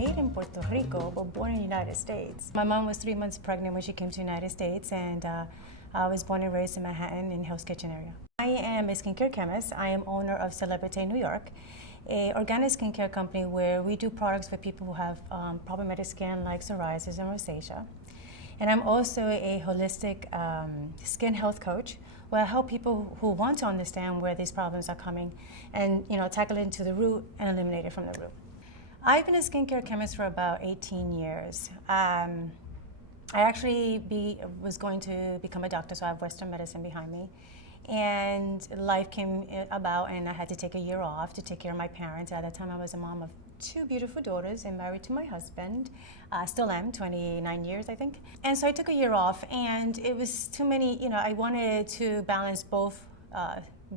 made in Puerto Rico, but born in the United States. My mom was 3 months pregnant when she came to the United States, and I was born and raised in Manhattan in Hell's Kitchen area. I am a skincare chemist. I am owner of CeleBritAy New York, an organic skincare company where we do products for people who have problematic skin like psoriasis and rosacea. And I'm also a holistic skin health coach where I help people who want to understand where these problems are coming and tackle it to the root and eliminate it from the root. I've been a skincare chemist for about 18 years. I actually was going to become a doctor, so I have Western medicine behind me. And life came about and I had to take a year off to take care of my parents. At that time I was a mom of 2 beautiful daughters and married to my husband. Still am, 29 years I think. And so I took a year off and it was too many, I wanted to balance both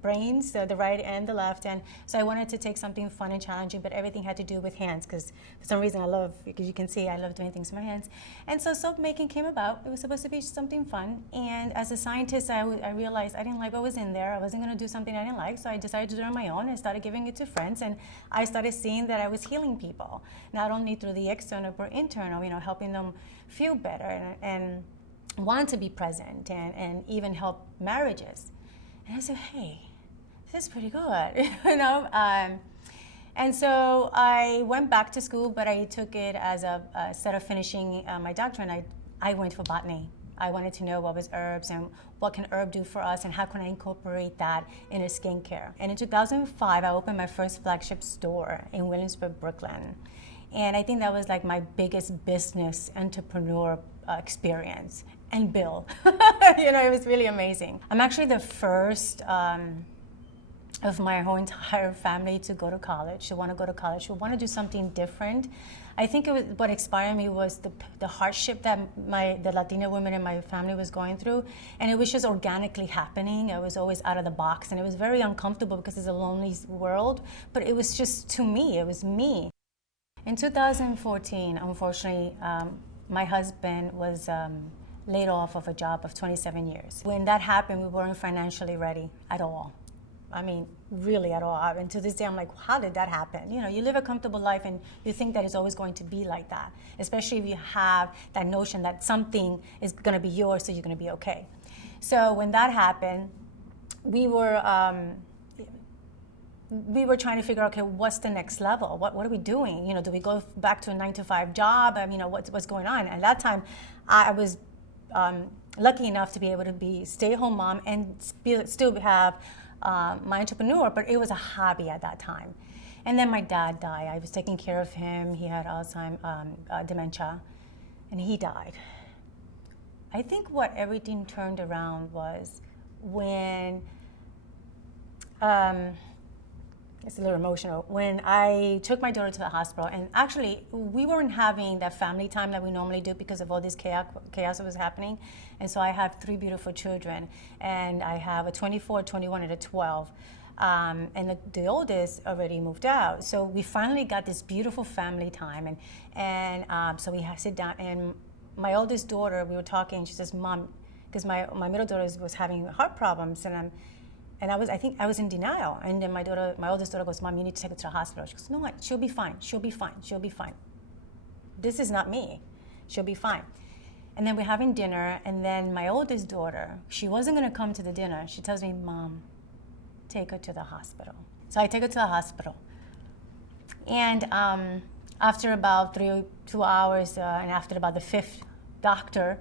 brains, the right and the left, and so I wanted to take something fun and challenging, but everything had to do with hands because for some reason because you can see I love doing things with my hands. And so soap making came about. It was supposed to be something fun, and as a scientist I realized I didn't like what was in there. I wasn't going to do something I didn't like, so I decided to do it on my own and started giving it to friends, and I started seeing that I was healing people, not only through the external but internal, helping them feel better and want to be present and even help marriages. And I said, hey, this is pretty good, And so I went back to school, but I took it as instead of finishing my doctorate, I went for botany. I wanted to know what was herbs and what can herb do for us and how can I incorporate that into skincare. And in 2005, I opened my first flagship store in Williamsburg, Brooklyn. And I think that was like my biggest business entrepreneur experience. And Bill, it was really amazing. I'm actually the first of my whole entire family to go to college, who want to go to college, who want to do something different. I think what inspired me was the hardship that the Latina women in my family was going through, and it was just organically happening. I was always out of the box, and it was very uncomfortable because it's a lonely world, but it was just to me, it was me. In 2014, unfortunately, my husband was laid off of a job of 27 years. When that happened, we weren't financially ready at all. I mean, really at all. And to this day, I'm like, how did that happen? You live a comfortable life and you think that it's always going to be like that, especially if you have that notion that something is going to be yours, so you're going to be okay. So when that happened, we were trying to figure out, okay, what's the next level? What are we doing? Do we go back to a 9-to-5 job? What's going on? At that time, I was lucky enough to be able to be stay-at-home mom and still have my entrepreneur, but it was a hobby at that time. And then my dad died. I was taking care of him. He had Alzheimer's, dementia, and he died. I think what everything turned around was when it's a little emotional. When I took my daughter to the hospital, and actually we weren't having that family time that we normally do because of all this chaos that was happening. And so I have 3 beautiful children, and I have a 24, 21, and a 12. And the oldest already moved out. So we finally got this beautiful family time, and so we had to sit down. And my oldest daughter, we were talking. She says, "Mom," because my middle daughter was having heart problems, and I think I was in denial. And then my oldest daughter goes, "Mom, you need to take her to the hospital." She goes, "No, what? She'll be fine. She'll be fine. She'll be fine. This is not me. She'll be fine." And then we're having dinner, and then my oldest daughter, she wasn't going to come to the dinner. She tells me, "Mom, take her to the hospital." So I take her to the hospital. And after about 2 hours, and after about the 5th doctor,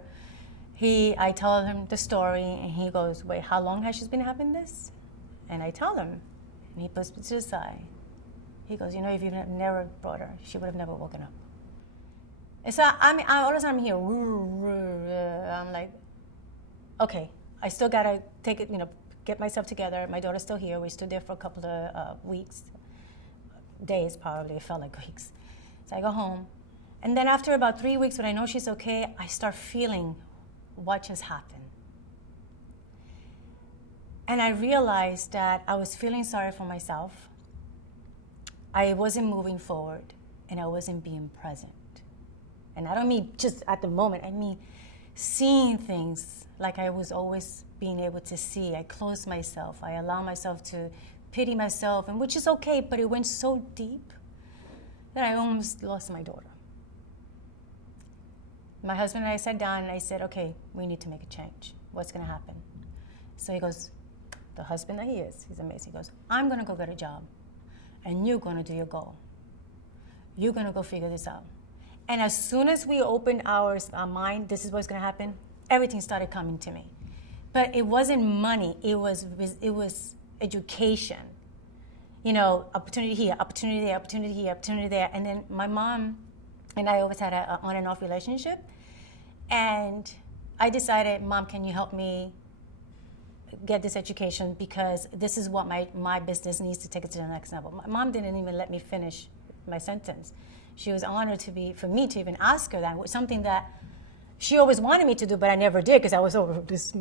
I tell him the story, and he goes, "Wait, how long has she been having this?" And I tell him, and he puts it to the side. He goes, "If you've never brought her, she would have never woken up." And so all of a sudden I'm here. I'm like, okay, I still gotta take it, get myself together. My daughter's still here. We stood there for a couple of weeks, days probably. It felt like weeks. So I go home, and then after about 3 weeks, when I know she's okay, I start feeling what just happened. And I realized that I was feeling sorry for myself. I wasn't moving forward, and I wasn't being present. And I don't mean just at the moment, I mean seeing things like I was always being able to see. I closed myself. I allowed myself to pity myself, and which is okay, but it went so deep that I almost lost my daughter. My husband and I sat down and I said, okay, we need to make a change. What's going to happen? So he goes, the husband that he is, he's amazing. He goes, I'm going to go get a job and you're going to do your goal. You're going to go figure this out. And as soon as we opened our mind, this is what's going to happen, everything started coming to me. But it wasn't money. It was education. You know, opportunity here, opportunity there, opportunity here, opportunity there. And then my mom and I always had an on and off relationship. And I decided, Mom, can you help me get this education? Because this is what my business needs to take it to the next level. My mom didn't even let me finish my sentence. She was honored for me to even ask her that. It was something that she always wanted me to do, but I never did because I was this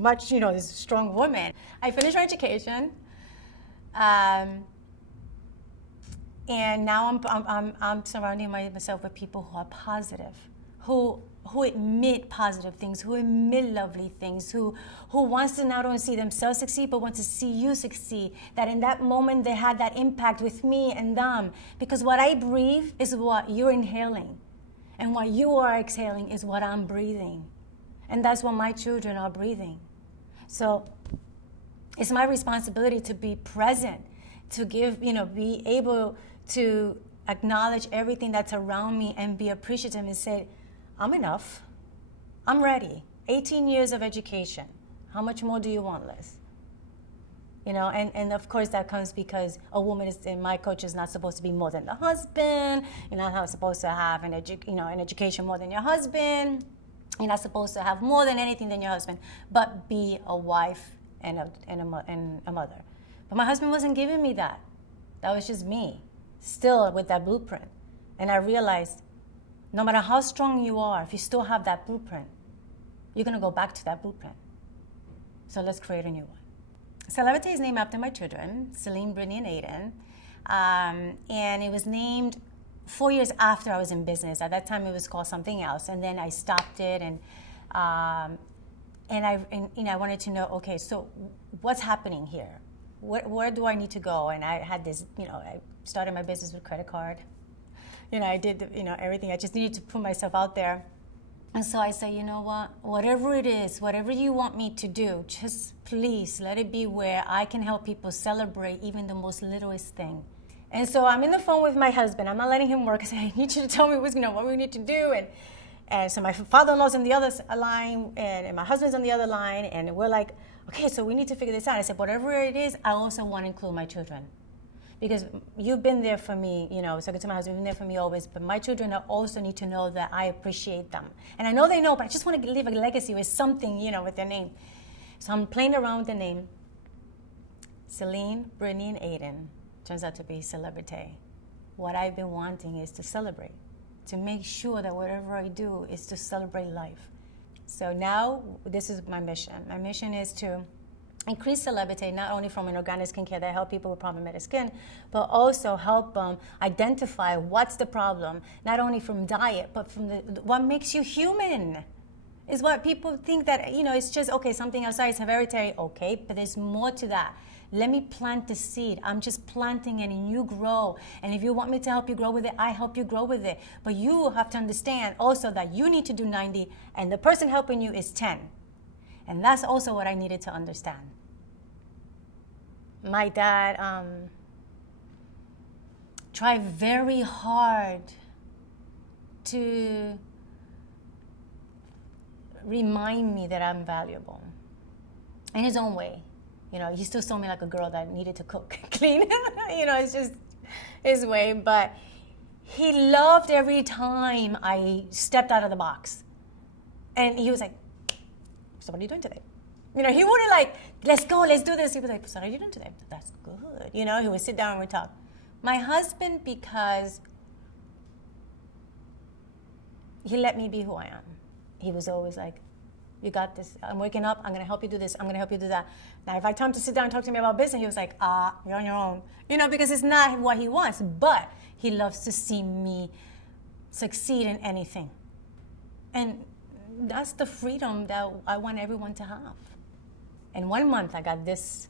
strong woman. I finished my education. And now I'm surrounding myself with people who are positive, who admit positive things, who admit lovely things, who wants to not only see themselves succeed, but wants to see you succeed. That in that moment they had that impact with me and them. Because what I breathe is what you're inhaling. And what you are exhaling is what I'm breathing. And that's what my children are breathing. So it's my responsibility to be present, to give, be able to acknowledge everything that's around me and be appreciative and say, I'm enough. I'm ready. 18 years of education. How much more do you want, Liz? And of course that comes because a woman in my culture is not supposed to be more than the husband. You're not supposed to have an education more than your husband. You're not supposed to have more than anything than your husband, but be a wife and a mother. But my husband wasn't giving me that. That was just me, still with that blueprint. And I realized, no matter how strong you are, if you still have that blueprint, you're going to go back to that blueprint. So let's create a new one. CeleBritAy is named after my children, Celine, Brittany, and Aiden. And it was named 4 years after I was in business. At that time, it was called something else. And then I stopped it, and I wanted to know, okay, so what's happening here? Where do I need to go? And I had this, I started my business with credit card. I did, everything. I just needed to put myself out there. And so I say, you know what? Whatever it is, whatever you want me to do, just please let it be where I can help people celebrate even the most littlest thing. And so I'm in the phone with my husband. I'm not letting him work. I say, I need you to tell me what we need to do. And so my father-in-law's on the other line, and my husband's on the other line. And we're like, okay, so we need to figure this out. I said, whatever it is, I also want to include my children. Because you've been there for me, so to my husband, you've been there for me always, but my children also need to know that I appreciate them. And I know they know, but I just want to leave a legacy with something, with their name. So I'm playing around with the name. Celine, Brittany, and Aiden turns out to be CeleBritAy. What I've been wanting is to celebrate, to make sure that whatever I do is to celebrate life. So now this is my mission. My mission is to increase CeleBritAy not only from an organic skincare that help people with problematic skin, but also help them identify what's the problem, not only from diet, but from what makes you human. Is what people think that, it's just, okay, something outside is hereditary, okay, but there's more to that. Let me plant the seed. I'm just planting it and you grow. And if you want me to help you grow with it, I help you grow with it. But you have to understand also that you need to do 90 and the person helping you is 10. And that's also what I needed to understand. My dad tried very hard to remind me that I'm valuable in his own way. He still saw me like a girl that needed to cook, clean. It's just his way. But he loved every time I stepped out of the box. And he was like, so what are you doing today? He wouldn't like, let's go, let's do this. He was like, so what are you doing today? That's good. He would sit down and we'd talk. My husband, because he let me be who I am. He was always like, you got this. I'm waking up. I'm going to help you do this. I'm going to help you do that. Now, if I tell him to sit down and talk to me about business, he was like, you're on your own. Because it's not what he wants. But he loves to see me succeed in anything. And that's the freedom that I want everyone to have. In 1 month, I got this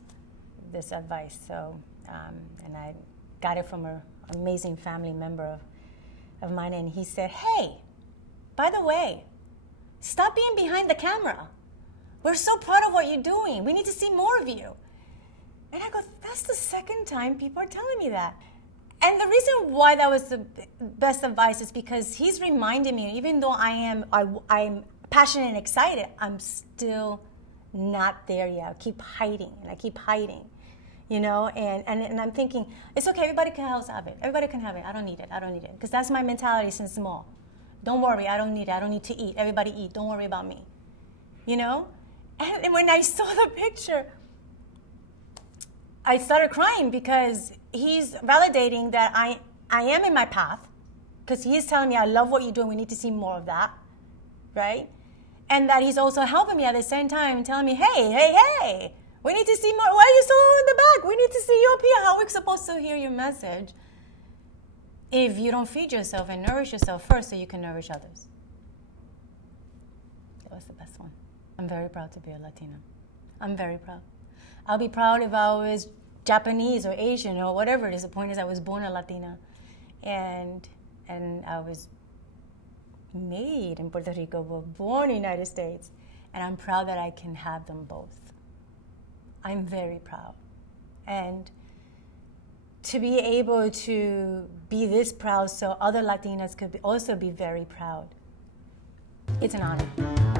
advice. So, and I got it from an amazing family member of mine. And he said, hey, by the way, Stop being behind the camera. We're so proud of what you're doing. We need to see more of you. And I go, that's the second time people are telling me that. And the reason why that was the best advice is because he's reminding me, even though I'm passionate and excited, I'm still not there yet. I keep hiding, and I keep hiding, you know, and I'm thinking, it's okay, everybody can have it. Everybody can have it. I don't need it. I don't need it. Because that's my mentality since small. Don't worry, I don't need it. I don't need to eat. Everybody eat. Don't worry about me. You know? And when I saw the picture, I started crying because he's validating that I am in my path, because he is telling me, I love what you're doing. We need to see more of that, right? And that he's also helping me at the same time and telling me, hey, we need to see more. Why are you so in the back? We need to see you up here. How are we supposed to hear your message if you don't feed yourself and nourish yourself first so you can nourish others? That was the best one. I'm very proud to be a Latina. I'm very proud. I'll be proud if I was Japanese or Asian or whatever it is. The point is I was born a Latina, and I was made in Puerto Rico, but born in the United States, and I'm proud that I can have them both. I'm very proud. And to be able to be this proud so other Latinas could also be very proud, it's an honor.